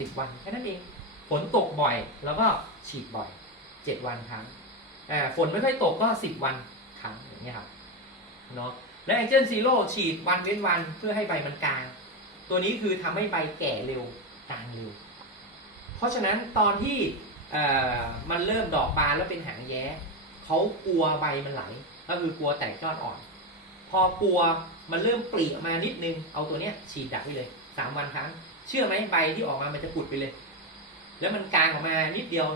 สิบวันแค่นั้นเองฝนตกบ่อย แล้วก็ฉีดบ่อยเจ็ดวันครั้งอ่ฝนไม่ค่อยตกก็สิบวันครั้งอย่างเงี้ยครับเนาะและแองเจิลซีโร่ฉีดวันเว้นวันเพื่อให้ใบมันกลาง ตัวนี้คือทำให้ใบแก่เร็วกลางเร็ว เพราะฉะนั้นตอนที่มันเริ่มดอกบานแล้วเป็นหางแย้เขากลัวใบมันไหล ก็คือกลัวแตกยอดอ่อน พอกลัวมันเริ่มปลีออกมานิดนึงเอาตัวเนี้ยฉีดดักไปเลยสามวันครั้ง เชื่อไหมใบที่ออกมามันจะปุดไปเลย แล้วมันกลางออกมานิดเดียว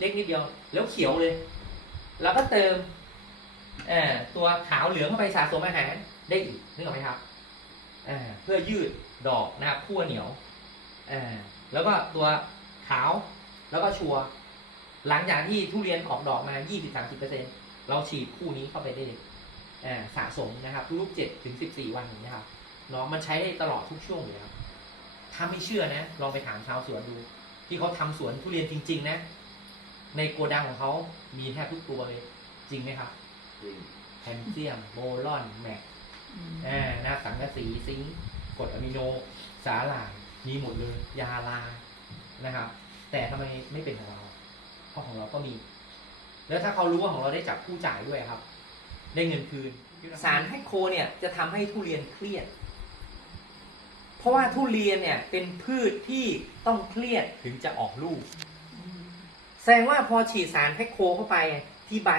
เล็กนิดเดียว แล้วเขียวเลยแล้วก็เติมตัวขาวเหลืองเข้าไปสะสมอาหารได้อีกนึกออกไหมครับเพื่อยืดดอกนะครับขั้วเหนียวแล้วก็ตัวขาวแล้วก็ชัวหลังจากที่ทุเรียนออกดอกมา 20-30%เราฉีดคู่นี้เข้าไปได้เลยสะสมนะครับทุกๆ7ถึง14 วันนี้ยครับเนาะมันใช้ได้ตลอดทุกช่วงเลยครับาไม่เชื่อนะ ลองไปถามชาวสวนดู ที่เขาทำสวนทุเรียนจริง ๆ นะ ในโกดังของเขามีแทบทุกตัวเลย จริงไหมครับจริงแคลเซียมโบรอนแมกอ่านะสังกะสีซิงค์กรดอะมิโน สาหร่ายมีหมดเลย ยาลานะครับ แต่ทำไมไม่เป็นของเรา เพราะของเราก็มี แล้วถ้าเขารู้ว่าของเราได้จับผู้จ่ายด้วยครับ ได้เงินคืน สารแพคโคเนี่ยจะทำให้ทุเรียนเครียด เพราะว่าทุเรียนเนี่ยเป็นพืชที่ต้องเครียดถึงจะออกลูก แสดงว่าพอฉีดสารแพคโคเข้าไปที่ใบ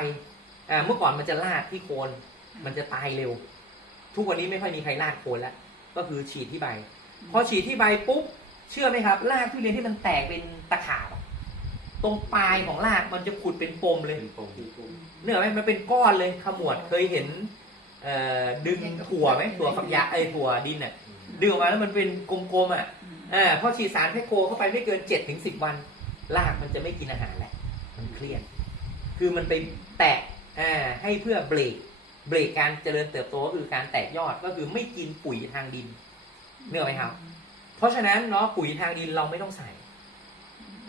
อ่าเมื่อก่อนมันจะลาดที่โคน มันจะตายเร็ว ทุกวันนี้ไม่ค่อยมีใครลาดโคนแล้ว ก็คือฉีดที่ใบ พอฉีดที่ใบปุ๊บ เชื่อไหมครับรากทุเรียนที่มันแตกเป็นตะขาบอะตรงปลายของรากมันจะขุดเป็นปมเลยเป็นปมเนื้อไหมมันเป็นก้อนเลยขมวดเคยเห็นเอ่อดึงถั่วไหมถั่วฝักยาไอยถั่วดินน่ะ ดึงออกมาแล้วมันเป็นกลมๆอะอ่าพอฉีดสารแพคโคเข้าไปไม่เกินเจ็ดถึงสิบวันรากมันจะไม่กินอาหารแหละมันเครียดคือมันไปแตกอ่าให้เพื่อเบรกเบรกการเจริญเติบโตก็คือการแตกยอดก็คือไม่กินปุ๋ยทางดินเนื้อไหมครับ เพราะฉะนั้นเนาะปุ๋ยทางดินเราไม่ต้องใส่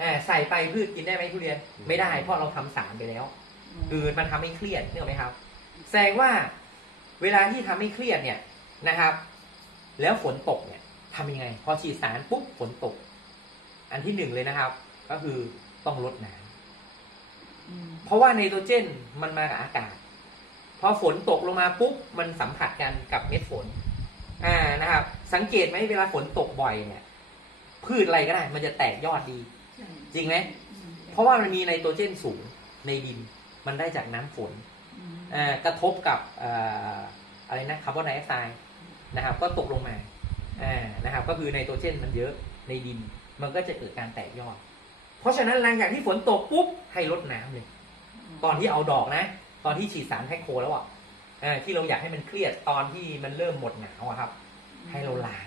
อ่าใส่ไปพืชกินได้ไหมทุเรียนไม่ได้ เพราะเราทำสารไปแล้วคือมันทำให้เครียดนึกออกไหมครับ แสดงว่าเวลาที่ทำให้เครียดเนี่ยนะครับ แล้วฝนตกเนี่ยทำยังไง พอฉีดสารปุ๊บฝนตก อันที่หนึ่งเลยนะครับ ก็คือต้องลดน้ำเพราะว่าไนโตรเจนมันมากับอากาศ พอฝนตกลงมาปุ๊บมันสัมผัสกันกับเม็ดฝน อ่านะครับ สังเกตไหมเวลาฝนตกบ่อยเนี่ย พืชอะไรก็ได้ มันจะแตกยอดดี จริงไหมเพราะว่ามันมีไนโตรเจนสูงในดิน มันได้จากน้ำฝนอ่ากระทบกับเอ่ออะไรนะคาร์บอนไดออกไซด์ นะครับ ก็ตกลงมาอ่านะครับ ก็คือไนโตรเจนมันเยอะในดิน มันก็จะเกิดการแตกยอด เพราะฉะนั้นหลังจากที่ฝนตกปุ๊บให้ลดน้ำเลยตอนที่เอาดอกนะ ตอนที่ฉีดสารแพคโคแล้วอะอ่าที่เราอยากให้มันเครียดตอนที่มันเริ่มหมดหนาวอะครับ ให้เราล้าง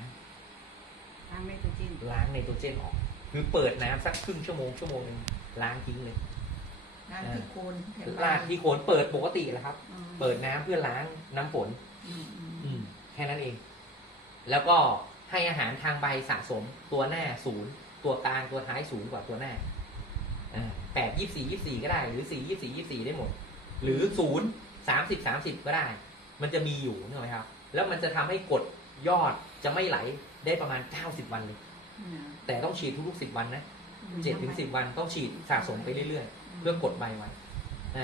ทางไนโตรเจนล้างไนโตรเจนออกคือเปิดน้ำสักครึ่งชั่วโมงชั่วโมงหนึงล้างทิ้งเลยน้ำที่โคนแถวลากที่โคนเปิดปกติแหละครับอืมเปิดน้ำเพื่อล้างน้ำฝน อืมอืมอืมแค่นั้นเอง แล้วก็ให้อาหารทางใบสะสมตัวหน้าศูนย์ตัวกลางตัวท้ายศูนย์กว่าตัวหน้าแปดยี่สี่ยี่สี่ก็ได้ หรือสี่ยี่สี่ยี่สี่ได้หมด หรือศูนย์สามสิบสามสิบก็ได้ มันจะมีอยู่นึกออกไหมครับ แล้วมันจะทำให้กดยอดจะไม่ไหลได้ประมาณเก้าสิบวันเลย แต่ต้องฉีดทุกๆสิบวันนะเจ็ดถึงสิบวันต้องฉีดสะสมไปเรื่อยๆเพื่อกดใบไว้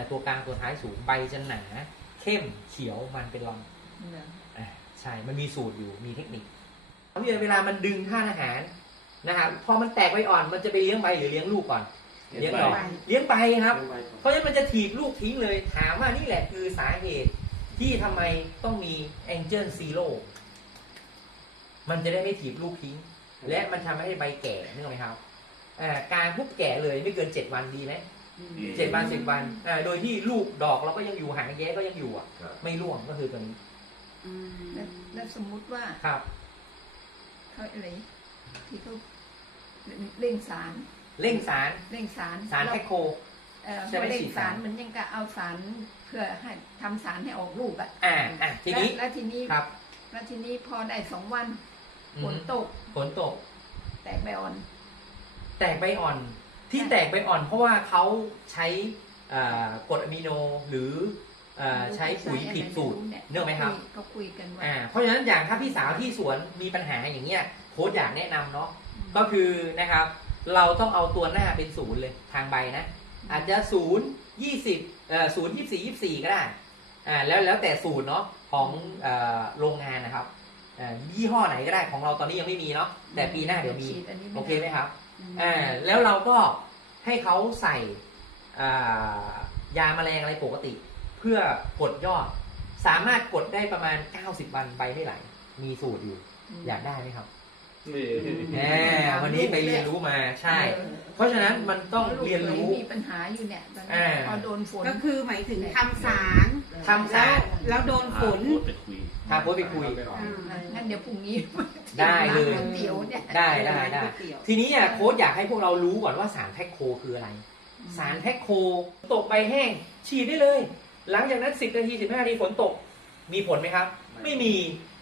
ตัวกลางตัวท้ายสูงใบจะหนา เข้มเขียวมันเป็นลำอ่า ใช่ มันมีสูตรอยู่ มีเทคนิคที่เวลามันดึงท่าตุอาหารนะครับ พอมันแตกใบอ่อน มันจะไปเลี้ยงใบหรือเลี้ยงลูกก่อน เลี้ยงดอกเลี้ยงใบครับ เพราะฉะนั้นมันจะถีบลูกทิ้งเลย ถามว่านี่แหละคือสาเหตุที่ทำไมต้องมี Angel Zero มันจะได้ไม่ถีบลูกทิ้ง และมันทำให้ใบแก่นึกออกไหมครับอ่าการปุ๊บแก่เลยไม่เกินเจ็ดวันดีไหมเจ็ดวันสิบวันอ่าโดยที่ลูกดอกเราก็ยังอยู่หางแย้ก็ยังอยู่อะครับไม่ร่วงก็คือตัวนี้ แล้วแล้วสมมุติว่าครับเขาอะไรที่เขาเร่งสารเร่งสารเร่งสารสารแล้วแคคโคเอ่อใช่ไหมพอเร่งสีสาสารรมันยังก็เอาสารเพื่อให้ทำสารให้ออกลูกอะอ่าอ่าทีนี้แล้วแล้วทีนี้ครับ แล้วทีนี้พอได้สองวันอืฝมนตกฝนตก แตกใบอ่อน แตกใบอ่อน ที่ใช่แตกใบอ่อนเพราะว่าเขาใช้อ่ากรดอะมิโนหรืออ่า ใช้ปุ๋ยผิดสูตรนี่ยเนื่องไหมครับเขาคุยกันว่าอ่าเพราะฉะนั้นอย่างถ้าพี่สาวที่สวนมีปัญหาอย่างเงี้ยโค้ชอยากแนะนำเนาะก็คือนะครับ เราต้องเอาตัวหน้าเป็นศูนย์เลยทางใบนะ อาจจะศูนย์ยี่สิบเอ่อศูนย์ยี่สี่ยี่สี่ก็ได้อ่าแล้วแล้วแต่สูตรเนาะของเอ่อโรงงานนะครับอ่ายี่ห้อไหนก็ได้ของเราตอนนี้ยังไม่มีเนาะแต่ปีหน้าเดี๋ยวมีฉีอันนี้โอเคไหมครับมอ่าแล้วเราก็ให้เขาใส่อ่ายาแมลงอะไรปกติเพื่อกดยอด สามารถกดได้ประมาณ 90 วันใบไม่ไหลมีสูตรอยู่ อยากได้ไหมครับนี่แหมวันนี้ไปเรียนรู้มาใช่ เพราะฉะนั้นมันต้องเรียนรู้มีปัญหาอยู่เนี่ยตอนนี้อ่าพอโดนฝนก็คือหมายถึงทำสารทำสารแล้วโดนฝนไปคุยพาโพสต์ไปคุยอืมงั้นเดี๋ยวพรุ่งนี้ได้เลยร้านก๋วเตี๋ยวเนี่ยได้ได้ได้ก๋วยเตี๋ยวทีนี้อะโค้ดอยากให้พวกเรารู้ก่อนว่าสารแพ็คโคคืออะไร สารแพ็คโคตกใบแห้งฉีดได้เลย หลังจากนั้น 10 นาที 15 นาทีฝนตก มีผลไหมครับ ไม่มี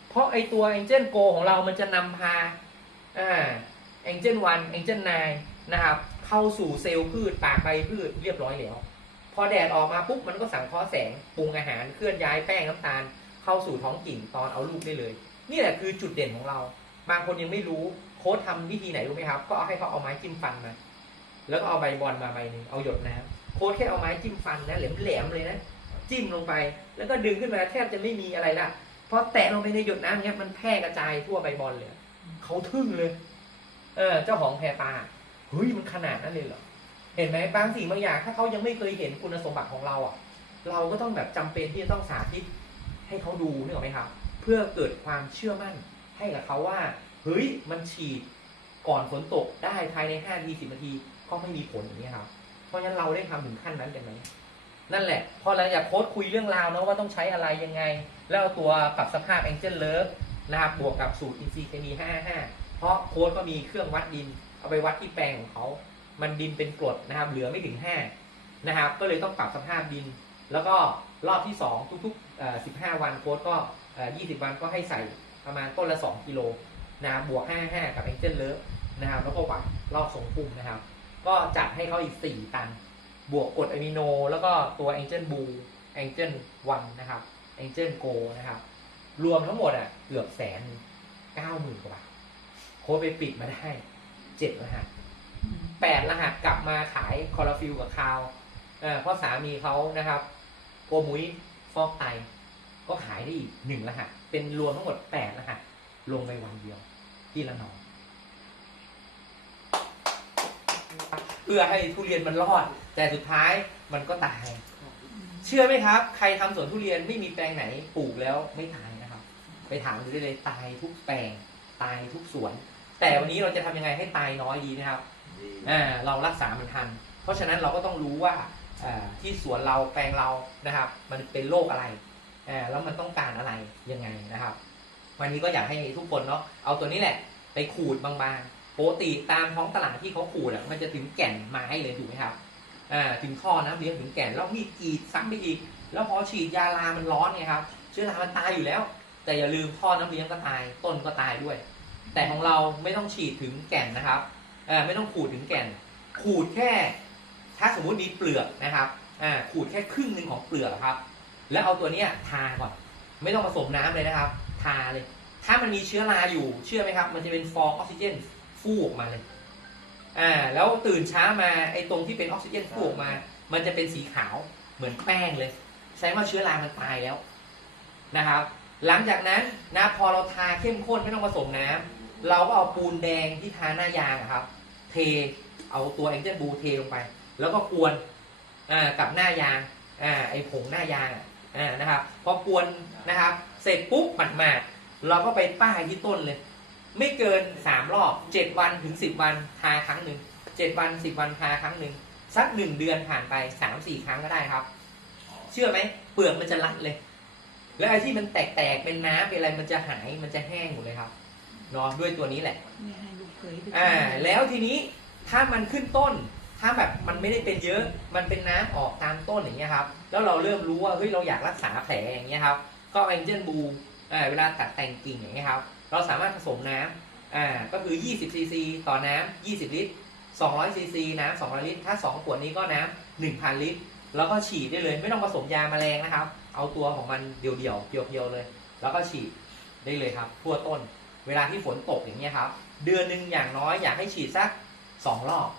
เพราะไอตัว Angel Go ของเรามันจะนำพาอ่า Angel 1 Angel 9นะครับ เข้าสู่เซลล์พืชปากใบพืชเรียบร้อยแล้ว พอแดดออกมาปุ๊บมันก็สังเคราะห์แสงปรุงอาหารเคลื่อนย้ายแป้งน้ำตาล เข้าสู่ท้องกิ่งตอนเอาลูกได้เลย นี่แหละคือจุดเด่นของเรา บางคนยังไม่รู้โค้ดทำวิธีไหนรู้ไหมครับ ก็เอาให้เขาเอาไม้จิ้มฟันมาแล้วก็เอาใบบอลมาใบหนึ่งเอาหยดน้ำโค้ดแค่เอาไม้จิ้มฟันนะแหลมๆเลยนะ จิ้มลงไป แล้วก็ดึงขึ้นมาแทบจะไม่มีอะไรละพอแตะลงไปในหยดน้ำเนี้ยมันแพร่กระจายทั่วใบบอลเลยเขาทึ่งเลย เออ เจ้าของแพรปลาเฮ้ยมันขนาดนั้นเลยเหรอเห็นไหมบางสิ่งบางอย่างถ้าเขายังไม่เคยเห็นคุณสมบัติของเราอะ เราก็ต้องแบบจำเป็นที่จะต้องสาธิตให้เขาดูนึกออกไหมครับ เพื่อเกิดความเชื่อมั่น ให้กับเขาว่าเฮ้ยมันฉีดก่อนฝนตกได้ภายในห้าทีสิบนาทีก็ไม่มีผลอย่างนี้ยครับ เพราะฉะนั้นเราได้ทำถึงขั้นนั้นกันไหม นั่นแหละ พอหลังจากโค้ดคุยเรื่องราวเนอะว่าต้องใช้อะไรยังไง แล้วเอาตัวปรับสภาพ Angel Love นะครับบวกกับสูตรอินทรีย์เคมี55 เพราะโค้ดก็มีเครื่องวัดดิน เอาไปวัดที่แปลงของเขา มันดินเป็นกรดนะครับ เหลือไม่ถึง 5 นะครับ ก็เลยต้องปรับสภาพดิน แล้วก็รอบที่ 2 ทุกๆ 15 วันโค้ดก็20 วันก็ให้ใส่ประมาณต้นละ 2 กิโลนะครับบวก 55 กับ Angel Love นะครับ แล้วก็วัดรอบส่งพุ่มนะครับ ก็จัดให้เขาอีก 4 ตัน บวกกรดอะมิโน แล้วก็ตัว Angel Blue Angel One นนะครับ Angel Go นะครับ รวมทั้งหมดอะเกือบแสนเก้าหมื่นกว่าบาทโค้ดไปปิดมาได้เจ็ดรหัสแปดรหัสกลับมาขายคอร์ฟิลกับคาวเอ่อเพราะสามีเขานะครับโกมุ้ยฟอกไตก็ขายได้อีกหนึ่งรหัส เป็นรวมทั้งหมดแปดรหัส ลงไปวันเดียวที่ละนอง เพื่อให้ทุเรียนมันรอด แต่สุดท้ายมันก็ตาย เชื่อไหมครับ ใครทำสวนทุเรียนไม่มีแปลงไหนปลูกแล้วไม่ตายนะครับ ไปถามดูได้เลยตายทุกแปลงตายทุกสวน แต่วันนี้เราจะทำยังไงให้ตายน้อยดีนะครับอ่าเรารักษามันทัน เพราะฉะนั้นเราก็ต้องรู้ว่าอ่าที่สวนเราแปลงเรานะครับ มันเป็นโรคอะไรอ่าแล้วมันต้องการอะไรยังไงนะครับ วันนี้ก็อยากให้ทุกคนเนาะเอาตัวนี้แหละ ไปขูดบางๆ ปกติตามท้องตลาดที่เขาขูดอะมันจะถึงแก่นไม้เลยถูกไหมครับอ่าถึงท่อน้ำเลี้ยงถึงแก่นแล้วมีดกรีดซ้ำไปอีก แล้วพอฉีดยาลามันร้อนไงครับ เชื้อรามันตายอยู่แล้ว แต่อย่าลืมท่อน้ำเลี้ยงก็ตายต้นก็ตายด้วย แต่ของเราไม่ต้องฉีดถึงแก่นนะครับเอ่อไม่ต้องขูดถึงแก่น ขูดแค่ ถ้าสมมุติมีเปลือกนะครับอ่าขูดแค่ครึ่งหนึ่งของเปลือกครับ แล้วเอาตัวเนี้ยทาก่อนไม่ต้องผสมน้ำเลยนะครับ ทาเลย ถ้ามันมีเชื้อราอยู่เชื่อไหมครับ มันจะเป็นฟองออกซิเจน ฟูออกมาเลยอ่าแล้วตื่นเช้ามาไอ้ตรงที่เป็นออกซิเจนฟูออกมา มันจะเป็นสีขาวเหมือนแป้งเลยแสดงว่าเชื้อรามันตายแล้วนะครับ หลังจากนั้นนะพอเราทาเข้มข้นไม่ต้องผสมน้ำเราก็เอาปูนแดงที่ทาหน้ายางอะครับ เทเอาตัวแองเจิลบูเทลงไป แล้วก็กวนอ่ากับหน้ายางอ่าไอผงหน้ายางอะอ่านะครับพอกวนนะครับ เสร็จปุ๊บหมาดๆเราก็ไปป้ายที่ต้นเลย ไม่เกินสามรอบเจ็ดวันถึงสิบวันทาครั้งหนึ่งเจ็ดวันสิบวันทาครั้งหนึ่งสักหนึ่งเดือนผ่านไปสามสี่ครั้งก็ได้ครับ เชื่อไหมเปลือกมันจะรัดเลย แล้วไอ้ที่มันแตกๆเป็นน้ำเป็นอะไรมันจะหายมันจะแห้งหมดเลยครับเนาะด้วยตัวนี้แหละเนี่ยให้ลูกเคยไปอ่าแล้วทีนี้ถ้ามันขึ้นต้น ถ้าแบบมันไม่ได้เป็นเยอะ มันเป็นน้ำออกตามต้นอย่างเงี้ยครับ แล้วเราเริ่มรู้ว่าเฮ้ยเราอยากรักษาแผลอย่างเงี้ยครับ ก็เอนเจนบูอ่าเวลาตัดแต่งกิ่งอย่างเงี้ยครับ เราสามารถผสมน้ำอ่าก็คือ 20ซีซีต่อน้ำ20 ลิตร 200ซีซีน้ำ200 ลิตร ถ้า 2 ขวดนี้ก็น้ำ1,000 ลิตร แล้วก็ฉีดได้เลย ไม่ต้องผสมยาแมลงนะครับ เอาตัวของมันเดี่ยวๆเพียวๆเลย แล้วก็ฉีดได้เลยครับ ทั่วต้น เวลาที่ฝนตกอย่างเงี้ยครับ เดือนหนึ่งอย่างน้อยอยากให้ฉีดสักสองรอบ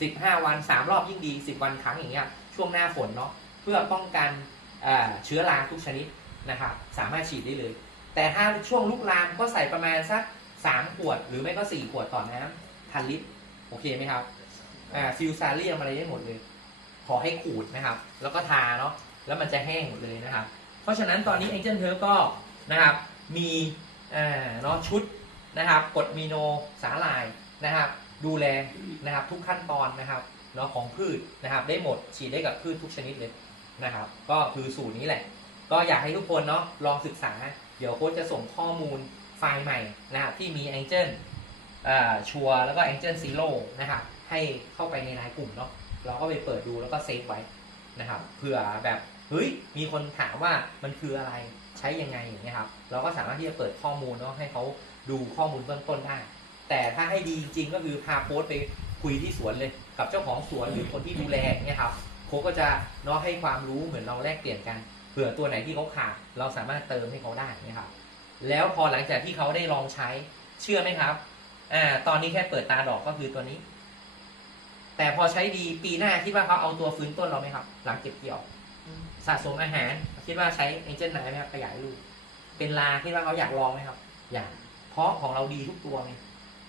สิบห้าวันสามรอบยิ่งดีสิบวันครั้งอย่างเงี้ย ช่วงหน้าฝนเนาะ เพื่อป้องกันเชื้อราทุกชนิดนะครับ สามารถฉีดได้เลย แต่ถ้าช่วงลุกลามก็ใส่ประมาณสักสามขวด หรือไม่ก็สี่ขวดต่อน้ำพันลิตร โอเคไหมครับอ่าฟิวซาเลียมอะไรได้หมดเลย ขอให้ขูดนะครับ แล้วก็ทาเนาะแล้วมันจะแห้งหมดเลยนะครับ เพราะฉะนั้นตอนนี้ Angel Herb ก็นะครับมีอ่าเนาะชุดนะครับกดมีโนสาหร่ายนะครับ ดูแลนะครับทุกขั้นตอนนะครับเนาะของพืชนะครับ ได้หมดฉีดได้กับพืชทุกชนิดเลยนะครับ ก็คือสูตรนี้แหละ ก็อยากให้ทุกคนเนาะลองศึกษา เดี๋ยวโค้ชจะส่งข้อมูลไฟล์ใหม่นะครับที่มี Angel ชัวแล้วก็ Angel Zero นะครับให้เข้าไปในรายกลุ่มเนาะเราก็ไปเปิดดูแล้วก็เซฟไว้นะครับเผื่อแบบเฮ้ยมีคนถามว่ามันคืออะไรใช้ยังไงอย่างเงี้ยครับเราก็สามารถที่จะเปิดข้อมูลเนาะให้เขาดูข้อมูลเบื้องต้นได้ แต่ถ้าให้ดีจริงก็คือพาโค้ชไปคุยที่สวนเลยกับเจ้าของสวนหรือคนที่ดูแลเงี้ยครับโค้ชก็จะเนาะให้ความรู้เหมือนเราแลกเปลี่ยนกัน เผื่อตัวไหนที่เขาขาดเราสามารถเติมให้เขาได้นะครับ แล้วพอหลังจากที่เขาได้ลองใช้เชื่อไหมครับอ่าตอนนี้แค่เปิดตาดอกก็คือตัวนี้ แต่พอใช้ดีปีหน้าคิดว่าเขาเอาตัวฟื้นต้นเราไหมครับ หลังเก็บเกี่ยวสะสมอาหาร คิดว่าใช้เอเจนต์ไหนไหมครับขยายลูกเป็นลาคิดว่าเขาอยากลองไหมครับ อยากเพราะของเราดีทุกตัวไง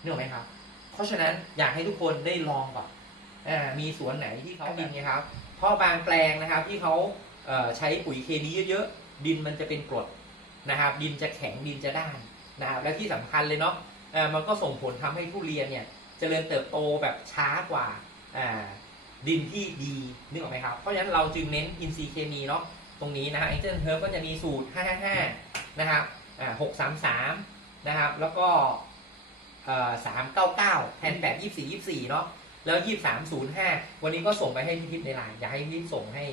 นึกออกไหมครับ เพราะฉะนั้นอยากให้ทุกคนได้ลองก่อนอ่ามีสวนไหนที่เขาดินไงครับเพราะบางแปลงนะครับ ที่เขาเอ่อ ใช้ปุ๋ยเคมีเยอะๆดินมันจะเป็นกรดนะครับ ดินจะแข็งดินจะด้านนะครับและที่สำคัญเลยเนาะมันก็ส่งผลทำให้ทุเรียนเนี่ยเจริญเติบโตแบบช้ากว่าดินที่ดีนึกออกไหมครับ เพราะฉะนั้นเราจึงเน้นอินทรีย์เคมีเนาะตรงนี้นะฮะ Angel Herb ก็จะมีสูตร 555 นะครับอ่า633นะครับ แล้วก็เอ่อ399แทน8 24 24เนาะแล้ว2305วันนี้ก็ส่งไปให้พี่ทิพย์ในไลน์อยากให้พี่ทิพย์ส่งให้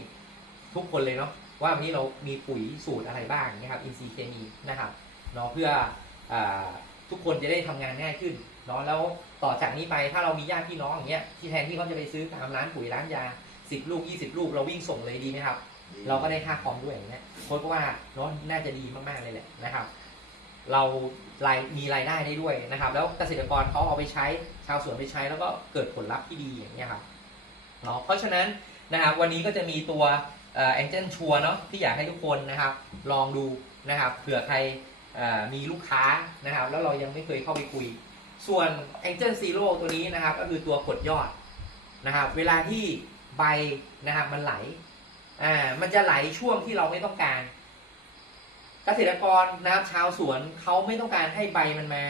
ทุกคนเลยเนาะว่าวันนี้เรามีปุ๋ยสูตรอะไรบ้างนะครับอินทรีย์เคมีนะครับเนาะเพื่ออ่าทุกคนจะได้ทำงานง่ายขึ้นเนาะแล้วต่อจากนี้ไปถ้าเรามีญาติพี่น้องอย่างเงี้ยที่แทนที่เขาจะไปซื้อตามร้านปุ๋ยร้านยาสิบลูกยี่สิบลูกเราวิ่งส่งเลยดีไหมครับ เราก็ได้ค่าคอมด้วยอย่างเงี้ยโค้ชก็ว่าเนาะน่าจะดีมากๆเลยแหละนะครับ เรารายมีรายได้ได้ด้วยนะครับ แล้วเกษตรกรเขาเอาไปใช้ชาวสวนไปใช้แล้วก็เกิดผลลัพธ์ที่ดีอย่างเงี้ยครับเนาะเพราะฉะนั้นนะครับวันนี้ก็จะมีตัว เอ่อ Angel ชัวเนาะที่อยากให้ทุกคนนะครับ ลองดูนะครับเผื่อใครมีลูกค้านะครับ แล้วเรายังไม่เคยเข้าไปคุย ส่วน Angel Zero ตัวนี้นะครับ ก็คือตัวกดยอดนะครับ เวลาที่ใบนะครับมันไหลอ่ามันจะไหลช่วงที่เราไม่ต้องการ เกษตรกรนะครับชาวสวนเขาไม่ต้องการให้ใบมันมา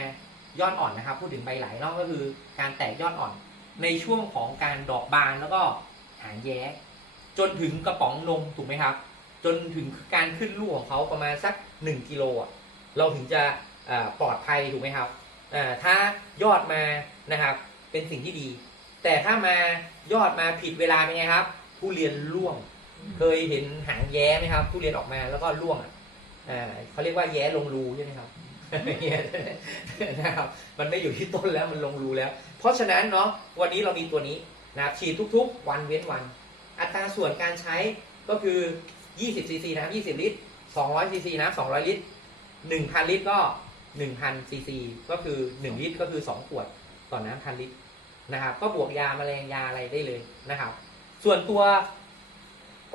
ยอดอ่อนนะครับ พูดถึงใบไหลนอกก็คือการแตกยอดอ่อน ในช่วงของการดอกบานแล้วก็หางแย้ จนถึงกระป๋องนมถูกไหมครับ จนถึงการขึ้นลูกของเขาประมาณสัก 1กิโลอะเราถึงจะปลอดภัยถูกไหมครับถ้ายอดมานะครับเป็นสิ่งที่ดี แต่ถ้ามายอดมาผิดเวลาเป็นไงครับทุเรียนร่วง เคยเห็นหางแย้ไหมครับทุเรียนออกมาแล้วก็ร่วงอะเขาเรียกว่าแย้ลงรูใช่ไหมครับนะครับมันไม่อยู่ที่ต้นแล้วมันลงรูแล้ว เพราะฉะนั้นเนาะวันนี้เรามีตัวนี้นะครับฉีดทุกๆ วันเว้นวัน อัตราส่วนการใช้ก็คือ 20ซีซีน้ำ20 ลิตร 200ซีซีน้ำ200 ลิตร 1,000 ลิตรก็ 1,000ซีซีก็คือ 1 ลิตรก็คือ 2 ขวดต่อน้ำพันลิตรนะครับก็บวกยาแมลงยาอะไรได้เลยนะครับ ส่วนตัว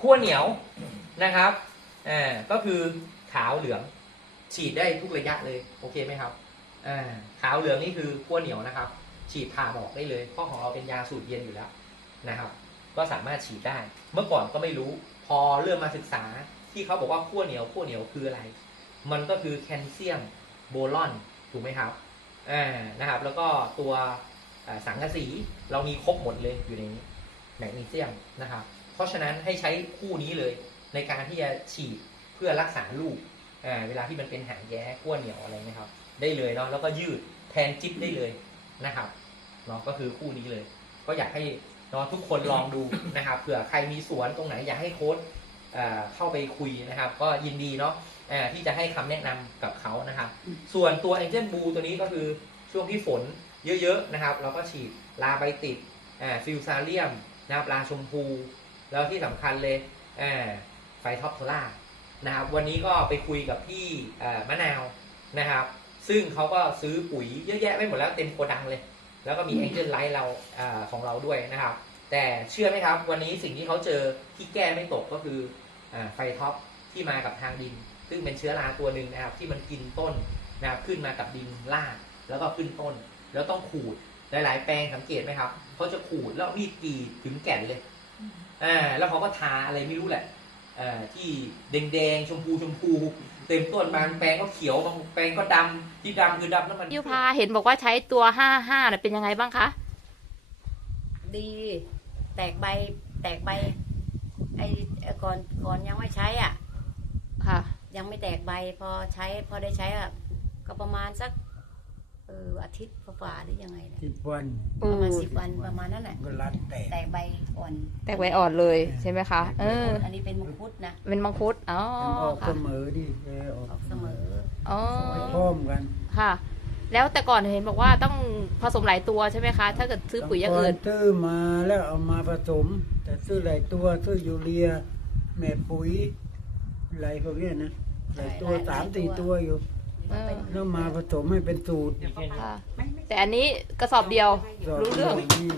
ขั้วเหนียวนะครับอ่าก็คือขาวเหลืองฉีดได้ทุกระยะเลยโอเคไหมครับอ่าขาวเหลืองนี่คือขั้วเหนียวนะครับ ฉีดผ่าหมอกได้เลยเพราะของเราเป็นยาสูตรเย็นอยู่แล้วนะครับ ก็สามารถฉีดได้ เมื่อก่อนก็ไม่รู้ พอเริ่มมาศึกษาที่เขาบอกว่าขั้วเหนียวขั้วเหนียวคืออะไร มันก็คือแคลเซียมโบรอนถูกไหมครับอ่านะครับ แล้วก็ตัวสังกะสีเรามีครบหมดเลยอยู่ในนี้แมกนีเซียมนะครับ เพราะฉะนั้นให้ใช้คู่นี้เลยในการที่จะฉีดเพื่อรักษาลูกอ่าเวลาที่มันเป็นหางแย้ขั้วเหนียวอะไรนะครับ ได้เลยเนาะแล้วก็ยืดแทนจิ๊บได้เลยนะครับเนาะก็คือคู่นี้เลย ก็อยากให้ เนาะทุกคนลองดูนะครับเผื่อใครมีสวนตรงไหนอยากให้โค้ดเข้าไปคุยนะครับ ก็ยินดีเนาะที่จะให้คำแนะนำกับเขานะครับ ส่วนตัว Angel Blue ตัวนี้ก็คือช่วงที่ฝนเยอะๆนะครับ เราก็ฉีดลาใบติดฟิวซาเลียมนะครับลาชมพู แล้วที่สำคัญเลยไฟท็อปโซล่านะครับวันนี้ก็ไปคุยกับพี่มะนาวนะครับ ซึ่งเขาก็ซื้อปุ๋ยเยอะแยะไปหมดแล้วเต็มโกดังเลย แล้วก็มี Angel Light เราอ่าของเราด้วยนะครับ แต่เชื่อไหมครับวันนี้สิ่งที่เขาเจอที่แก้ไม่ตกก็คืออาไฟท็อปที่มากับทางดิน ซึ่งเป็นเชื้อราตัวหนึ่งนะครับ ที่มันกินต้นนะครับขึ้นมากับดินรากแล้วก็ขึ้นต้น แล้วต้องขูดหลายๆ แปลงสังเกตไหมครับเขาจะขูดแล้วมีดกรีดถึงแก่นเลยอ่าแล้วเขาก็ทาอะไรไม่รู้แหละอ่า ที่แดงๆชมพูชมพูเต็มต้นบางแปลงก็เขียวบางแปลงก็ดำที่ดำคือดำน้ำมันยูพาเห็นบอกว่าใช้ตัวห้าห้าเนี่ยเป็นยังไงบ้างคะดี แตกใบแตกใบไอ้ไอ้ก่อนก่อนยังไม่ใช้อะ ค่ะ ยังไม่แตกใบพอใช้พอได้ใช้อะก็ประมาณสัก เอออาทิตย์ฝ่าๆหรือยังไงเนี่ยสิบวันประมาณสิบวันประมาณนั้นแหละก็รัดแตกแตกใบอ่อนแตกใบอ่อนเลยใช่ไหมคะ เออ อันนี้เป็นมังคุดนะเป็นมังคุด อ๋อ มันออกเสค่ะ มอดิเออออกออกเสมอ อ๋อพร้อมกันค่ะ แล้วแต่ก่อนเห็นบอกว่าต้องผสมหลายตัวใช่ไหมคะ ถ้าเกิดซื้อปุ๋ยอย่างอื่นก่ซื้อมาแล้วเอามาผสม แต่ซื้อหลายตัวซื้อยูเรีย แม่ปุ๋ยอะไรพวกเนี้ยนะหลายตัวหลายสามหลายสี่ตัว ตัวอยู่เออ แล้วมาผสมให้เป็นสูตรค่ะแต่อันนี้กระสอบเดียว รู้เรื่องนี่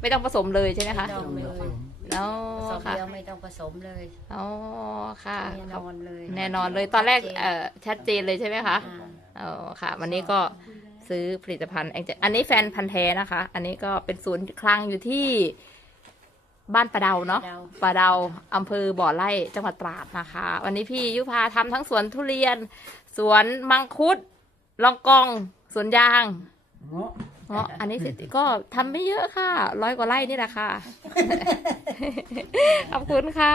ไม่ต้องผสมเลยใช่ไหมคะไม่ต้องเลย อ๋อสอบค่ะเดียวไม่ต้องผสมเลยอ๋อค่ะแน่นอนเลยแน่นอนเลยตอนแรกเอ่อชัดเจนเลยใช่ไหมคะอ่าอ๋อค่ะ วันนี้ก็ซื้อผลิตภัณฑ์แองเจอันนี้แฟนพันธ์แท้นะคะ อันนี้ก็เป็นศูนย์คลังอยู่ที่บ้านประเดาเนาะเดาปลาเดาอำเภอบ่อไร่จังหวัดตราดนะคะ วันนี้พี่ยุพาทำทั้งสวนทุเรียน สวนมังคุดลองกอง สวนยาง เงาะเงาะอันนี้เสร็จก็ทำไม่เยอะค่ะ ร้อยกว่าไร่นี่แหละค่ะ ขอบคุณค่ะ